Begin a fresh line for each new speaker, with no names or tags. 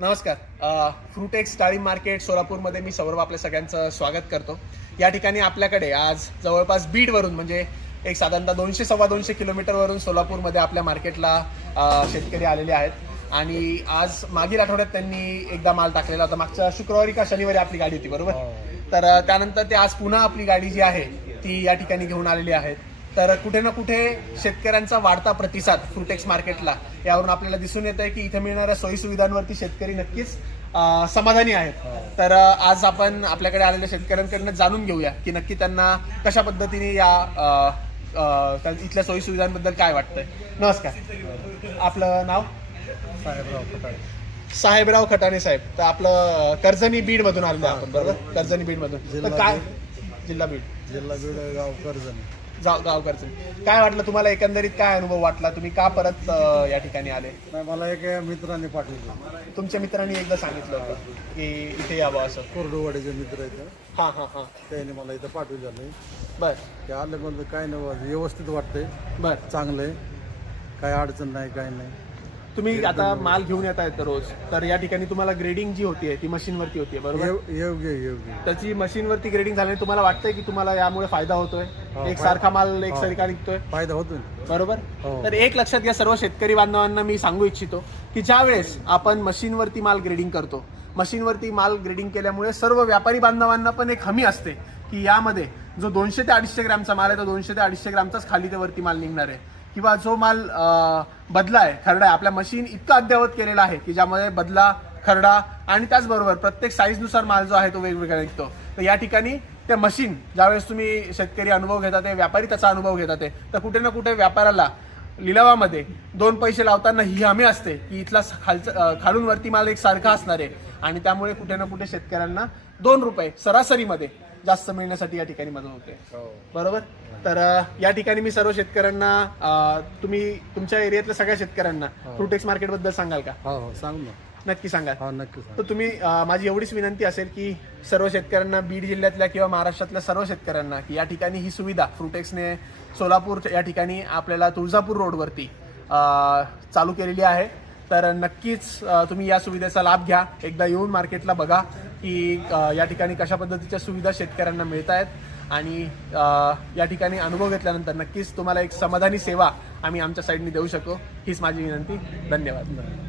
नमस्कार. फ्रुटेक्स डाळिंब मार्केट सोलापूरमध्ये मी सौरभ आपल्या सगळ्यांचं स्वागत करतो. या ठिकाणी आपल्याकडे आज जवळपास बीडवरून म्हणजे एक साधारणतः दोनशे सव्वा दोनशे किलोमीटरवरून सोलापूरमध्ये आपल्या मार्केटला शेतकरी आलेले आहेत. आणि आज मागील आठवड्यात त्यांनी एकदा माल टाकलेला होता. मागच्या शुक्रवारी का शनिवारी आपली गाडी होती बरोबर? तर अ, त्यानंतर ते आज पुन्हा आपली गाडी जी आहे ती या ठिकाणी घेऊन आलेली आहेत. तर कुठे ना कुठे शेतकऱ्यांचा वाढता प्रतिसाद फ्रुटेक्स मार्केटला यावरून आपल्याला दिसून येत आहे की इथे मिळणाऱ्या सोयी सुविधांवरती शेतकरी नक्कीच समाधानी आहेत. तर आज आपण आपल्याकडे आलेल्या शेतकऱ्यांकडनं जाणून घेऊया की नक्की त्यांना कशा पद्धतीने या इथल्या सोयी सुविधांबद्दल काय वाटतंय. नमस्कार. आपलं नाव?
साहेबराव फटाळे
साहेबराव खटाणे साहेब. तर आपलं कर्जनी बीड मधून आलेलो आपण बरोबर? कर्जनी बीड मधून तर
जिल्हा
काय? जिल्हा बीड.
जिल्हा बेळगाव कर्जनी.
जाव गाव कर्जनी काय वाटलं तुम्हाला एकंदरीत काय अनुभव वाटला? तुम्ही का परत अं, या ठिकाणी आले?
नाही मला एक मित्राने पाठवलं.
तुमच्या मित्रांनी एकदा सांगितलं होतं की इथे यावं असं.
कोरडवाडीचे मित्र आहेत.
हां हां हां.
त्याने मला इथं पाठवलं नाही
बर.
ते आले म्हणलं काय नाही बाबा, व्यवस्थित वाटतंय.
बर.
चांगलं आहे. काय अडचण नाही काय नाही.
तुम्ही आता माल घेऊन येत आहेत रोज तर या ठिकाणी तुम्हाला ग्रेडिंग जी होतीये ती मशीनवरती होतीये बरोबर?
योग्य योग्य.
त्याची मशीनवरती ग्रेडिंग झाल्याने तुम्हाला वाटतंय की तुम्हाला यामुळे फायदा होतोय?
हो,
एक सारखा माल एक
हो.
सारखा निघतोय?
फायदा होतो ना.
बरोबर?
हो.
तर एक लक्षात घ्या सर्व शेतकरी बांधवांना मी सांगू इच्छितो की ज्या वेळेस आपण मशीनवरती माल ग्रेडिंग करतो मशीनवरती माल ग्रेडिंग केल्यामुळे सर्व व्यापारी बांधवांना पण एक हमी असते की यामध्ये जो दोनशे ते अडीचशे ग्रॅमचा माल आहे तो दोनशे ते अडीचशे ग्रॅमचाच खाली ते वरती माल निघणार आहे. किंवा जो माल बदला आहे खरडा आहे आपल्या मशीन इतका अद्ययावत केलेला आहे की ज्यामध्ये बदला खरडा आणि त्याचबरोबर प्रत्येक साईजनुसार माल जो आहे तो वेगवेगळा निघतो. तर या ठिकाणी ते मशीन ज्यावेळेस तुम्ही शेतकरी अनुभव घेतात ते व्यापारी त्याचा अनुभव घेतात ते तर कुठे ना कुठे व्यापाराला लिलावामध्ये दोन पैसे लावताना ही हमी असते की इथला खालचा खालून वरती माल एक सारखा असणार आहे. आणि त्यामुळे कुठे ना कुठे शेतकऱ्यांना दोन रुपये सरासरीमध्ये जास्त मिळण्यासाठी या ठिकाणी मदत होते. बरोबर? तर या ठिकाणी मी सर्व शेतकऱ्यांना तुम्ही तुमच्या एरियातल्या सगळ्या शेतकऱ्यांना फ्रुटेक्स मार्केटबद्दल सांगाल का?
हो हो. सांग ना.
नक्की सांगाल.
हा नक्की सांग.
तर तुम्ही माझी एवढीच विनंती असेल की सर्व शेतकऱ्यांना बीड जिल्ह्यातल्या किंवा महाराष्ट्रातल्या सर्व शेतकऱ्यांना की या ठिकाणी ही सुविधा फ्रुटेक्सने सोलापूर या ठिकाणी आपल्याला तुळजापूर रोडवरती चालू केलेली आहे. तर नक्कीच तुम्ही या सुविधेचा लाभ घ्या. एकदा येऊन मार्केटला बघा की या ठिकाणी कशा पद्धतीच्या सुविधा शेतकऱ्यांना मिळत आहेत आणि या ठिकाणी अनुभव घेतल्यानंतर नक्कीच तुम्हाला एक समाधानी सेवा आम्ही आमच्या साईडने देऊ शकतो हीच माझी विनंती. धन्यवाद.